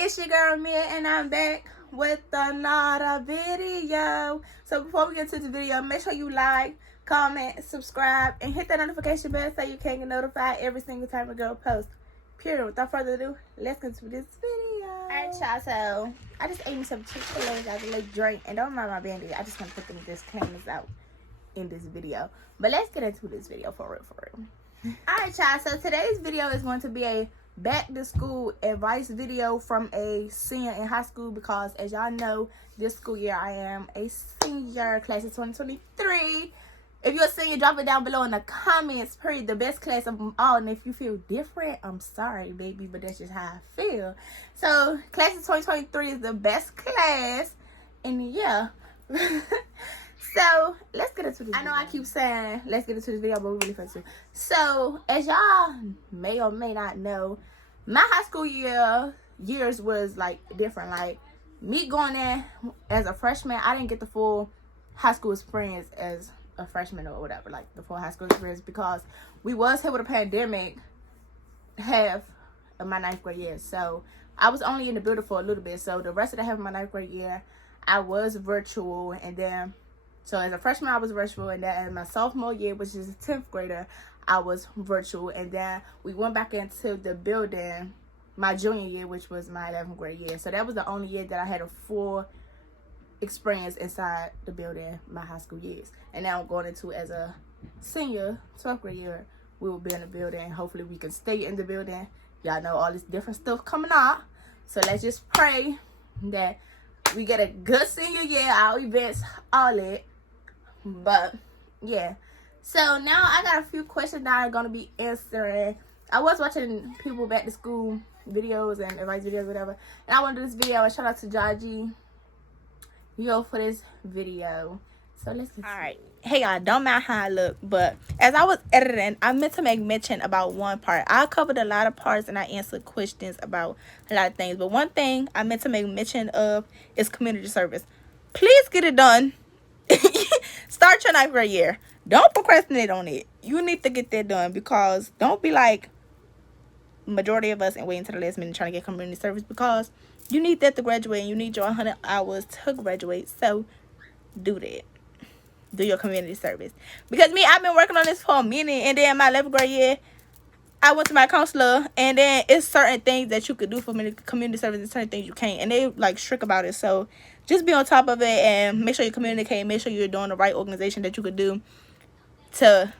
It's your girl Mia, and I'm back with another video. So before we get to the video, make sure you like, comment, subscribe, and hit that notification bell so you can get notified every single time a girl posts. Period. Without further ado, let's get to this video. Alright, y'all, so I just ate me some Chick-fil-A, got a little drink, and don't mind my bandage. I just want to put them disclaimers out in this video. But let's get into this video for real. Alright, y'all, so today's video is going to be a back to school advice video from a senior in high school, because as y'all know, this school year I am a senior, class of 2023. If you're a senior, drop it down below in the comments. Period. The best class of them all. And if you feel different, I'm sorry, baby, but that's just how I feel. So class of 2023 is the best class, and yeah. So let's get into this. I know I keep saying let's get into this video, but we really fast. So as y'all may or may not know, my high school years was like different. Like me going in as a freshman, I didn't get the full high school experience as a freshman or whatever, like the full high school experience, because we was hit with a pandemic half of my 9th grade year. So I was only in the building for a little bit. So the rest of the half of my 9th grade year, I was virtual, and then so as a freshman, I was virtual, and then in my sophomore year, which is a 10th grader, I was virtual, and then we went back into the building my junior year, which was my 11th grade year. So that was the only year that I had a full experience inside the building my high school years. And now I'm going into as a senior, 12th grade year, we will be in the building. Hopefully we can stay in the building. Y'all know all this different stuff coming up, so let's just pray that we get a good senior year, our events, all that. But yeah, so now I got a few questions that I'm gonna be answering. I was watching people back to school videos and advice videos, whatever, and I wanted this video, and shout out to Jaji for this video. So let's get alright. Hey y'all, don't mind how I look, but as I was editing, I meant to make mention about one part. I covered a lot of parts and I answered questions about a lot of things, but one thing I meant to make mention of is community service. Please get it done. Start your 9th grade year. Don't procrastinate on it. You need to get that done, because don't be like majority of us and wait until the last minute trying to get community service, because you need that to graduate, and you need your 100 hours to graduate. So do that. Do your community service. Because me, I've been working on this for a minute, and then my 11th grade year, I went to my counselor, and then it's certain things that you could do for community service and certain things you can't, and they like strict about it. So just be on top of it and make sure you communicate, make sure you're doing the right organization that you could do to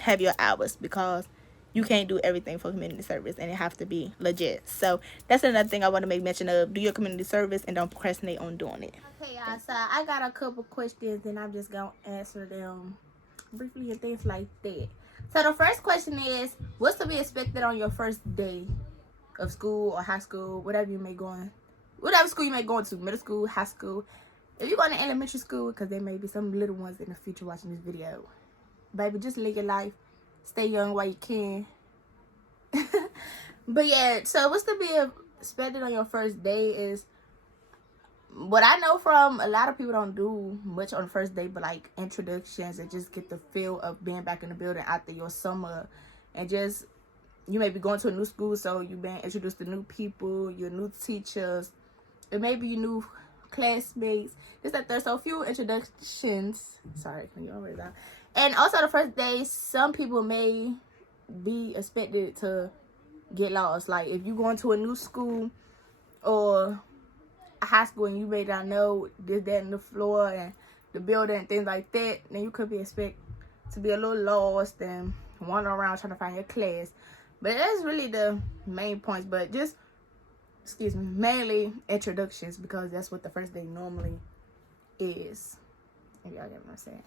have your hours, because you can't do everything for community service, and it have to be legit. So that's another thing I want to make mention of. Do your community service and don't procrastinate on doing it. Okay, y'all, so I got a couple questions, and I'm just gonna answer them briefly and things like that. So the first question is, what's to be expected on your first day of school or high school, whatever you may go on, whatever school you may go into, middle school, high school. If you're going to elementary school, because there may be some little ones in the future watching this video, baby, just live your life. Stay young while you can. But yeah, so what's to be expected on your first day is, what I know from a lot of people don't do much on the first day, but like introductions and just get the feel of being back in the building after your summer, and just you may be going to a new school, so you've been introduced to new people, your new teachers, and maybe your new classmates. Just like there's so few introductions. Sorry, can you already down? And also the first day, some people may be expected to get lost. Like if you going to a new school or a high school and you may not know this, that, and the floor and the building and things like that, then you could be expected to be a little lost and wander around trying to find your class. But that's really the main points. But just, excuse me, mainly introductions, because that's what the first day normally is. If y'all get what I'm saying.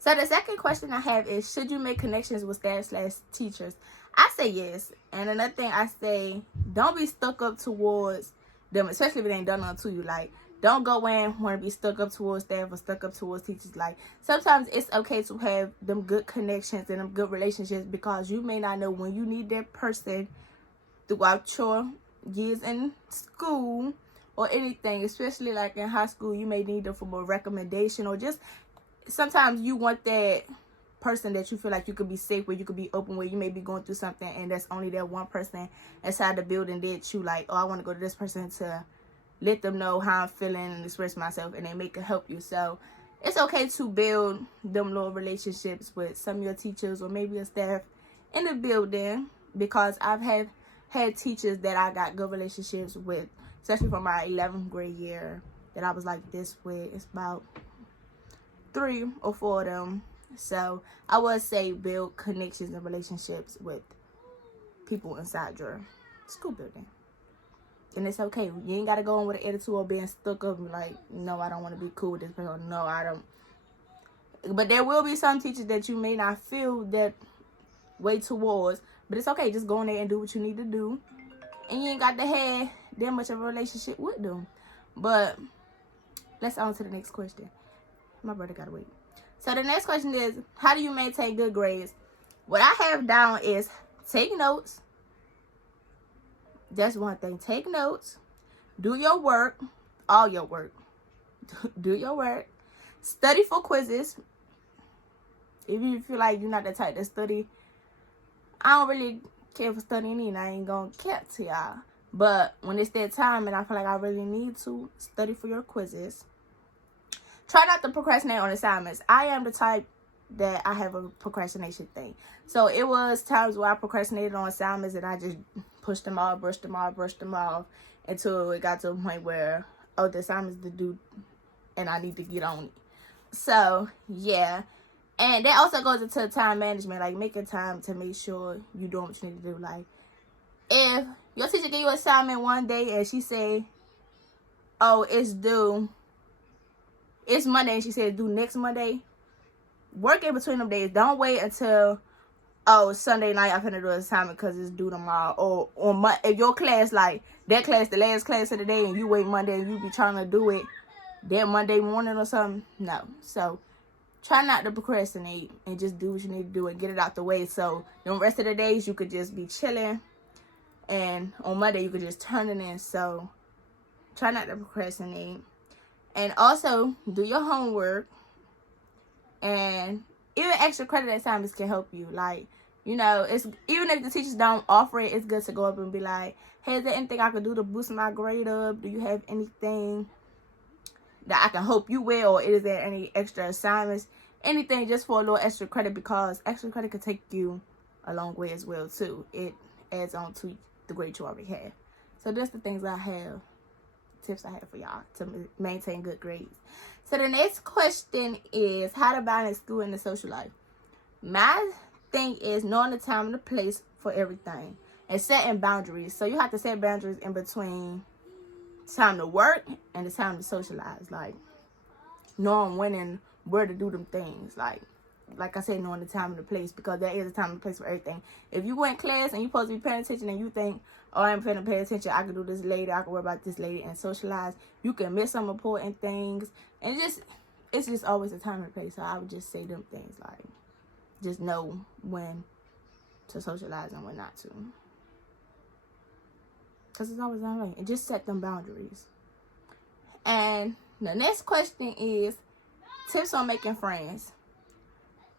So the second question I have is, should you make connections with staff/teachers? I say yes. And another thing I say, don't be stuck up towards them, especially if it ain't done unto you. Like, don't go in want to be stuck up towards staff or stuck up towards teachers. Like, sometimes it's okay to have them good connections and them good relationships, because you may not know when you need that person throughout your years in school or anything. Especially like in high school, you may need them for a recommendation, or just sometimes you want that person that you feel like you could be safe with, you could be open with. You may be going through something, and that's only that one person inside the building that you like, oh, I want to go to this person to let them know how I'm feeling and express myself, and they may can help you. So it's okay to build them little relationships with some of your teachers or maybe your staff in the building, because I've had teachers that I got good relationships with, especially from my 11th grade year, that I was like this with. It's about 3 or 4 of them. So I would say build connections and relationships with people inside your school building. And it's okay. You ain't got to go in with an attitude or being stuck up like, no, I don't want to be cool with this person. No, I don't. But there will be some teachers that you may not feel that way towards. But it's okay. Just go in there and do what you need to do. And you ain't got to have that much of a relationship with them. But let's on to the next question. My brother got to wait. So the next question is, how do you maintain good grades? What I have down is take notes. That's one thing. Take notes. Do your work. All your work. Do your work. Study for quizzes. If you feel like you're not the type to study, I don't really care for studying either. I ain't gonna cap to y'all. But when it's that time and I feel like I really need to study for your quizzes, try not to procrastinate on assignments. I am the type that I have a procrastination thing. So it was times where I procrastinated on assignments and I just pushed them off, brushed them off until it got to a point where, oh, the assignment's to do and I need to get on it. So, yeah. And that also goes into time management, like making time to make sure you're doing what you need to do. Like, if your teacher gave you an assignment one day and she say, oh, it's due, it's Monday, and she said due next Monday, work in between them days. Don't wait until, oh, Sunday night I'm finna do an assignment because it's due tomorrow. Or if your class, like, that class, the last class of the day, and you wait Monday and you be trying to do it that Monday morning or something, no. So try not to procrastinate and just do what you need to do and get it out the way. So the rest of the days you could just be chilling, and on Monday you could just turn it in. So try not to procrastinate. And also, do your homework. And even extra credit assignments can help you. Like, you know, it's even if the teachers don't offer it, it's good to go up and be like, hey, is there anything I can do to boost my grade up? Do you have anything that I can help you with? Or is there any extra assignments? Anything just for a little extra credit, because extra credit can take you a long way as well, too. It adds on to the grade you already have. So that's the things I have. Tips I have for y'all to maintain good grades. So the next question is how to balance school and the social life. My thing is knowing the time and the place for everything and setting boundaries. So you have to set boundaries in between time to work and the time to socialize. Like knowing when and where to do them things. Like I said, knowing the time and the place, because there is a time and place for everything. If you go in class and you're supposed to be paying attention and you think, oh, I'm finna pay attention, I can do this later, I can worry about this later, and socialize, you can miss some important things. And it's just always a time and place. So I would just say them things, like just know when to socialize and when not to. Because it's always on right. And just set them boundaries. And the next question is tips on making friends.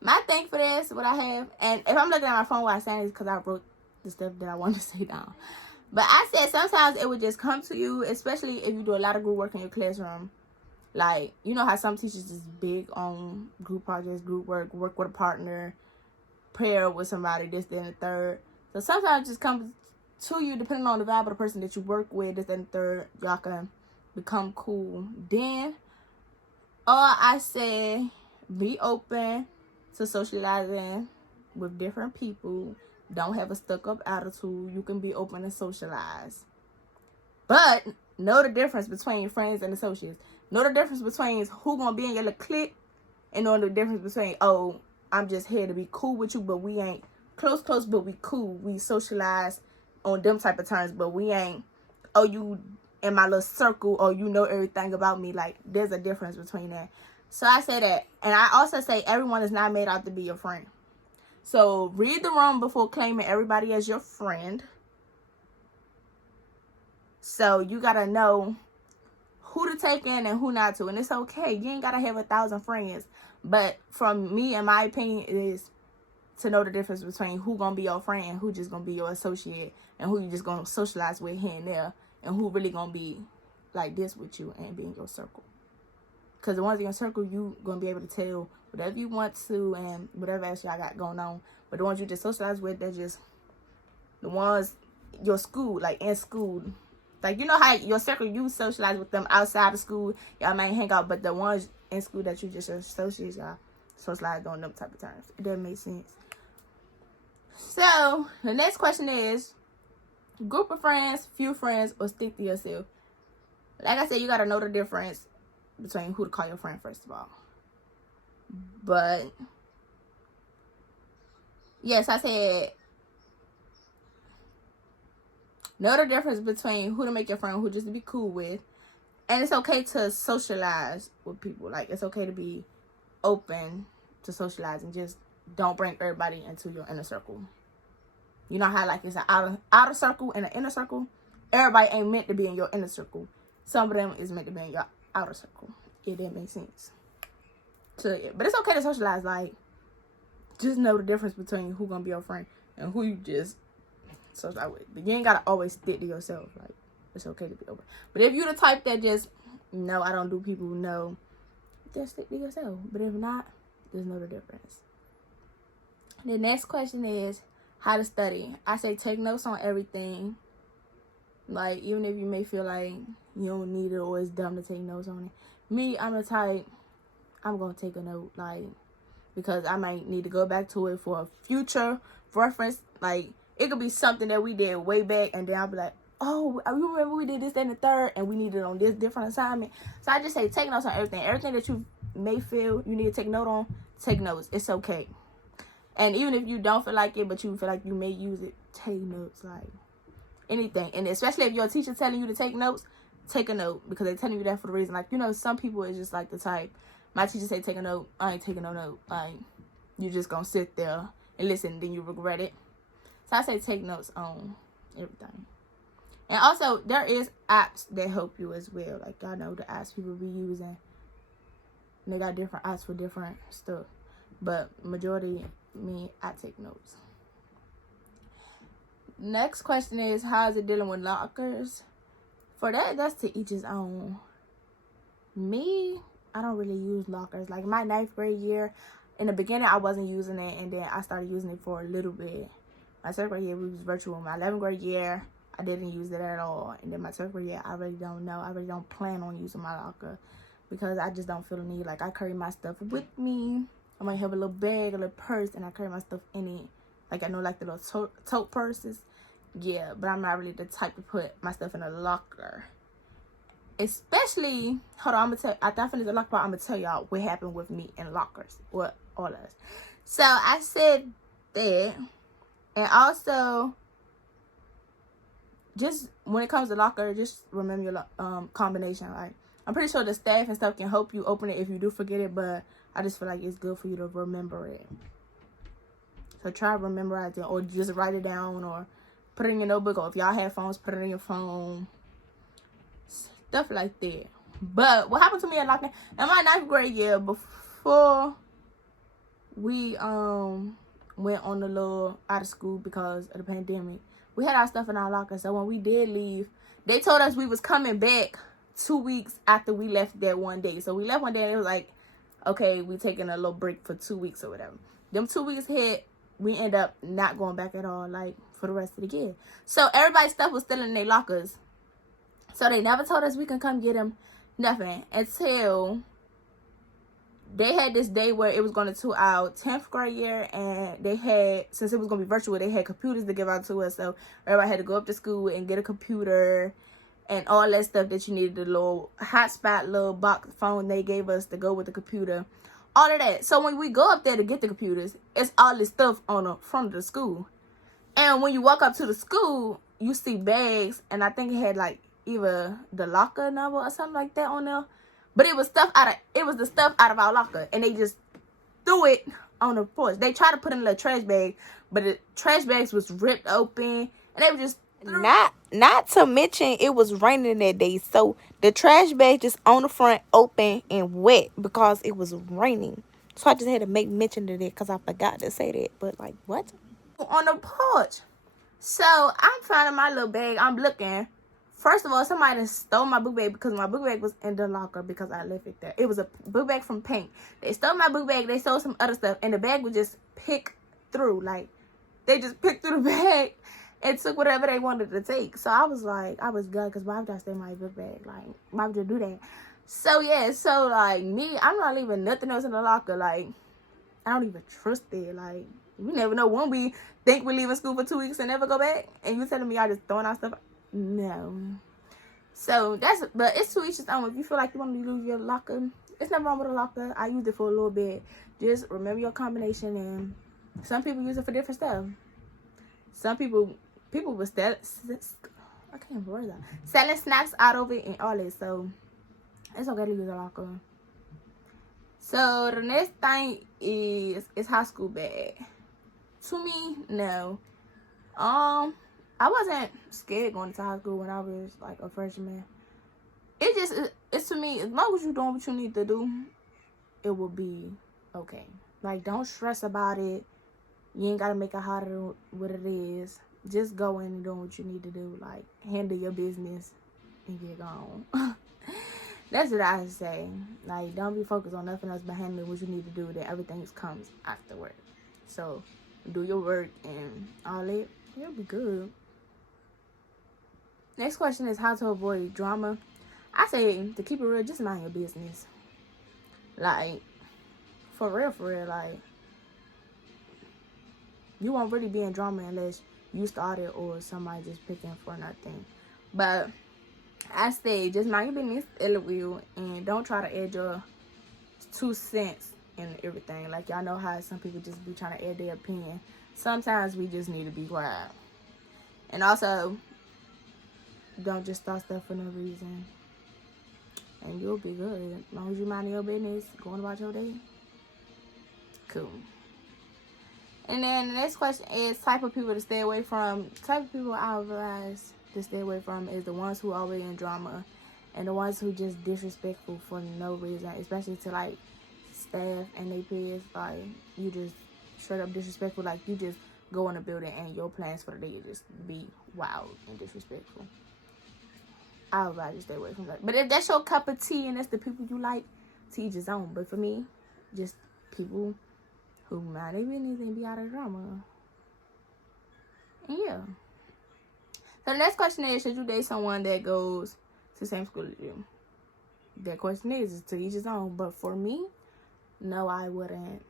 My thing for this, what I have, and if I'm looking at my phone while I'm saying this, because I wrote the stuff that I want to say down. But I said sometimes it would just come to you, especially if you do a lot of group work in your classroom. Like, you know how some teachers is big on group projects, group work with a partner, prayer with somebody, this, then, the third. So sometimes it just comes to you, depending on the vibe of the person that you work with, this, then, the third, y'all can become cool. Then, I say, be open to socializing with different people. Don't have a stuck-up attitude. You can be open and socialize. But know the difference between friends and associates. Know the difference between who gonna be in your little clique, and know the difference between, oh, I'm just here to be cool with you, but we ain't close, but we cool. We socialize on them type of terms, but we ain't, oh, you in my little circle, or you know everything about me. Like, there's a difference between that. So I say that. And I also say everyone is not made out to be your friend. So read the room before claiming everybody as your friend. So you got to know who to take in and who not to. And it's okay. You ain't got to have 1,000 friends. But from me, in my opinion, it is to know the difference between who gonna be your friend and who just gonna be your associate, and who you just gonna socialize with here and there, and who really gonna be like this with you and be in your circle. Because the ones in your circle, you gonna be able to tell whatever you want to and whatever else y'all got going on. But the ones you just socialize with, they're just the ones your school, like in school. Like, you know how your circle, you socialize with them outside of school, y'all might hang out, but the ones in school that you just associate, y'all socialize on them type of terms. It doesn't make sense. So the next question is, group of friends, few friends, or stick to yourself. Like I said, you gotta know the difference between who to call your friend, first of all. But yes, I said know the difference between who to make your friend, who just to be cool with. And it's okay to socialize with people. Like, it's okay to be open to socializing. Just don't bring everybody into your inner circle. You know how, like, it's an outer circle and an inner circle? Everybody ain't meant to be in your inner circle. Some of them is meant to be in your outer circle. If that makes sense. So, yeah. But it's okay to socialize. Like, just know the difference between who gonna be your friend and who you just socialize with. But you ain't gotta always stick to yourself. Like, it's okay to be open. But if you the type that just, no, I don't do people, no, just stick to yourself. But if not, just know the difference. The next question is how to study. I say take notes on everything. Like, even if you may feel like you don't need it or it's dumb to take notes on it. Me, I'm the type, I'm going to take a note. Like, because I might need to go back to it for a future reference. Like, it could be something that we did way back, and then I'll be like, oh, you remember we did this, that, and the third, and we needed it on this different assignment. So I just say take notes on everything. Everything that you may feel you need to take note on, take notes. It's okay. And even if you don't feel like it, but you feel like you may use it, take notes. Like, anything. And especially if your teacher telling you to take notes, take a note, because they're telling you that for a reason. Like, you know, some people is just like the type, my teacher say take a note, I ain't taking no note. Like, you just gonna sit there and listen, then you regret it. So I say take notes on everything. And also, there is apps that help you as well. Like, y'all know the apps people be using. And they got different apps for different stuff. But majority, me, I take notes. Next question is, how is it dealing with lockers? For that, that's to each his own. Me, I don't really use lockers. Like, my 9th grade year, in the beginning, I wasn't using it. And then I started using it for a little bit. My 10th grade year, we was virtual. My 11th grade year, I didn't use it at all. And then my 12th grade year, I really don't know. I really don't plan on using my locker. Because I just don't feel the need. Like, I carry my stuff with me. I might have a little bag, a little purse, and I carry my stuff in it. Like, I know, like, the little tote purses. Yeah, but I'm not really the type to put my stuff in a locker. Especially, hold on, I'm going to tell you, after I finish the locker part, I'm going to tell y'all what happened with me in lockers. What all of us. So, I said that. And also, just when it comes to locker, just remember your combination. Like, I'm pretty sure the staff and stuff can help you open it if you do forget it, but I just feel like it's good for you to remember it. So try to memorize it, or just write it down, or put it in your notebook, or if y'all have phones, put it in your phone. Stuff like that. But what happened to me in locker in my 9th grade year, before we went on the little out of school because of the pandemic, we had our stuff in our locker. So when we did leave, they told us we was coming back 2 weeks after we left that one day. So we left one day and it was like, okay, we taking a little break for 2 weeks or whatever. Them 2 weeks hit, we end up not going back at all, like, for the rest of the year. So everybody's stuff was still in their lockers. So they never told us we can come get them, nothing, until they had this day where it was going to our 10th grade year, and they had, since it was going to be virtual, they had computers to give out to us. So everybody had to go up to school and get a computer and all that stuff that you needed, the little hotspot, little box phone they gave us to go with the computer. All of that. So when we go up there to get the computers, it's all this stuff on the front of the school. And when you walk up to the school, you see bags, and I think it had like either the locker number or something like that on there. But it was the stuff out of our locker, and they just threw it on the porch. They tried to put it in a trash bag, but the trash bags was ripped open, and they were just not to mention it was raining that day, so the trash bag just on the front open and wet because it was raining. So I just had to make mention of it because I forgot to say that. But like, what? On the porch. So I'm finding my little bag. I'm looking. First of all, somebody stole my book bag because my book bag was in the locker because I left it there. It was a book bag from Pink. They stole my book bag. They stole some other stuff. And the bag was just picked through. Like, they just picked through the bag and took whatever they wanted to take. So I was like, I was good because why would I steal my book bag? Like, why would you do that? So, yeah. So, like, me, I'm not leaving nothing else in the locker. Like, I don't even trust it. Like, we never know when we think we're leaving school for 2 weeks and never go back. And you telling me y'all just throwing out stuff? No. So but it's to each his own. If you feel like you want to use your locker, it's nothing wrong with a locker. I used it for a little bit. Just remember your combination. And some people use it for different stuff. Some people will sell, I can't even word that. Selling snacks out of it and all that. So it's okay to use a locker. So the next thing is high school bag. To me, no. I wasn't scared going to high school when I was like a freshman. It's to me, as long as you're doing what you need to do, it will be okay. Like, don't stress about it. You ain't gotta make it harder than what it is. Just go in and do what you need to do. Like, handle your business and get gone. That's what I say. Like, don't be focused on nothing else but handling what you need to do. Then everything comes afterward. So, do your work and all that. You'll be good. Next question is how to avoid drama. I say, to keep it real, just mind your business. Like, for real, like, you won't really be in drama unless you started or somebody just picking for nothing. But I say, just mind your business, LOL, and don't try to add your 2 cents in everything. Like, y'all know how some people just be trying to add their opinion. Sometimes we just need to be quiet. And also, don't just start stuff for no reason. And you'll be good. As long as you mind your business, going about your day. Cool. And then the next question is type of people to stay away from. Type of people I realize to stay away from is the ones who are always in drama. And the ones who just disrespectful for no reason. Especially to like staff and their peers. Like, you just straight up disrespectful. Like, you just go in a building and your plans for the day just be wild and disrespectful. I would rather stay away from that. But if that's your cup of tea and that's the people you like, to each his own. But for me, just people who mind their business and be out of drama. And yeah. So the next question is, should you date someone that goes to the same school as you? That question is to each his own. But for me, no, I wouldn't.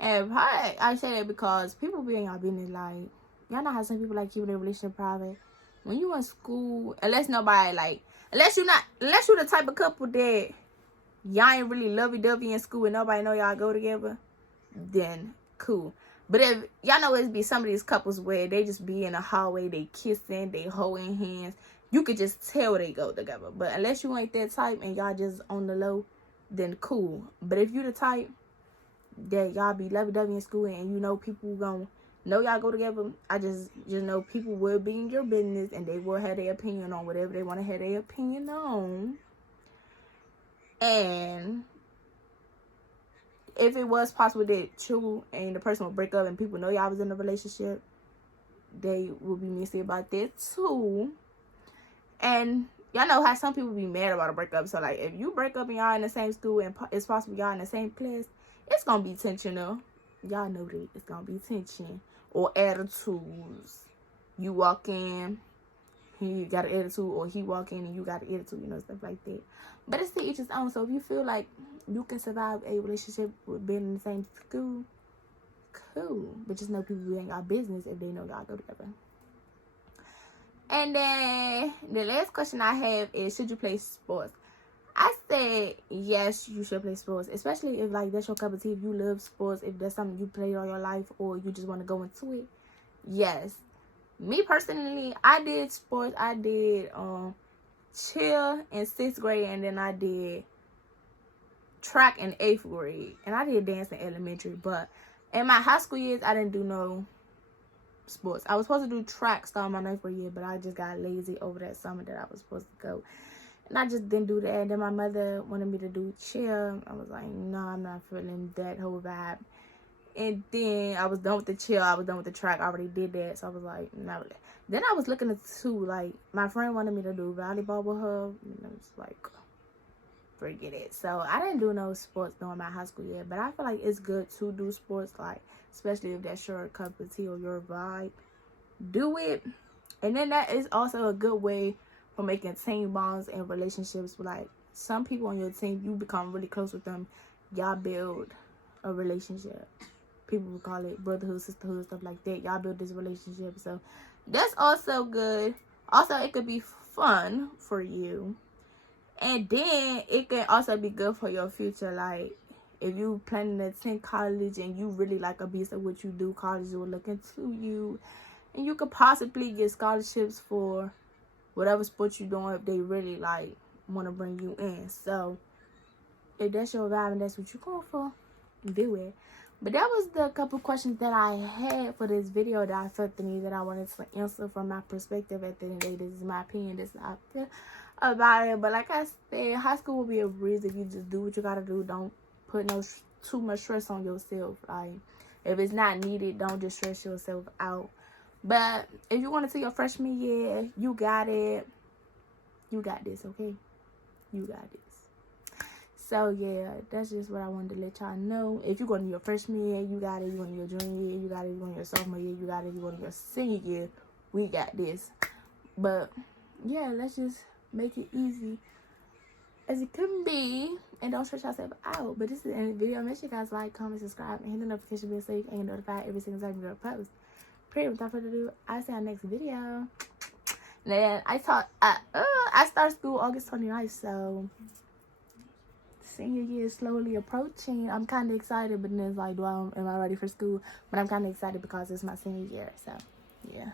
And I say that because people be in y'all business. Like, y'all know how some people like keeping their relationship private. When you in school, unless you the type of couple that y'all ain't really lovey-dovey in school and nobody know y'all go together, then cool. But if y'all know it's be some of these couples where they just be in the hallway, they kissing, they holding hands, you could just tell they go together. But unless you ain't that type and y'all just on the low, then cool. But if you the type that y'all be lovey-dovey in school and you know people gonna know y'all go together, I just know people will be in your business and they will have their opinion on whatever they want to have their opinion on. And if it was possible that you and the person would break up and people know y'all was in a relationship, they will be messy about that too. And y'all know how some people be mad about a breakup. So like, if you break up and y'all in the same school and it's possible y'all in the same class, it's gonna be tensional. Y'all know that it's gonna be tension or attitudes. You walk in, he got an attitude, or he walk in and you got an attitude, you know, stuff like that. But it's to each his own. So if you feel like you can survive a relationship with being in the same school, cool. But just know people ain't got business if they know y'all go together. And then the last question I have is, should you play sports? I said yes, you should play sports, especially if like that's your cup of tea. If you love sports, if that's something you played all your life, or you just want to go into it. Yes, me personally, I did sports. I did cheer in 6th grade, and then I did track in 8th grade, and I did dance in elementary. But in my high school years, I didn't do no sports. I was supposed to do track starting my 9th grade year, but I just got lazy over that summer that I was supposed to go. And I just didn't do that. And then my mother wanted me to do cheer. I was like, no, I'm not feeling that whole vibe. And then I was done with the cheer. I was done with the track. I already did that. So I was like, no. Then I was looking into, like, my friend wanted me to do volleyball with her. And I was like, forget it. So I didn't do no sports during my high school yet. But I feel like it's good to do sports, like, especially if that's your cup of tea or your vibe. Do it. And then that is also a good way for making team bonds and relationships. Like, some people on your team, you become really close with them. Y'all build a relationship. People would call it brotherhood, sisterhood, stuff like that. Y'all build this relationship. So that's also good. Also, it could be fun for you. And then it can also be good for your future. Like, if you planning to attend college and you really like a beast of what you do, college will look into you. And you could possibly get scholarships for whatever sport you're doing if they really, like, want to bring you in. So if that's your vibe and that's what you're going for, do it. But that was the couple questions that I had for this video that I felt the need that I wanted to answer from my perspective. At the end of the day, this is my opinion. This is how I feel about it. But like I said, high school will be a breeze if you just do what you got to do. Don't put too much stress on yourself. Like, if it's not needed, don't just stress yourself out. But if you want to see your freshman year, you got it. You got this, okay? You got this. So, yeah, that's just what I wanted to let y'all know. If you're going to your freshman year, you got it. You're going to your junior year, you got it. You're going to your sophomore year, you got it. You're going to your senior year, we got this. But, yeah, let's just make it easy as it can be. And don't stress yourself out. But this is the end of the video. Make sure you guys like, comment, subscribe, and hit the notification bell so you can get notified every single time you post. Pretty, without further ado, I'll see you on the next video. And then I start school August 29th, so senior year is slowly approaching. I'm kind of excited, but then it's like, am I ready for school? But I'm kind of excited because it's my senior year, so yeah.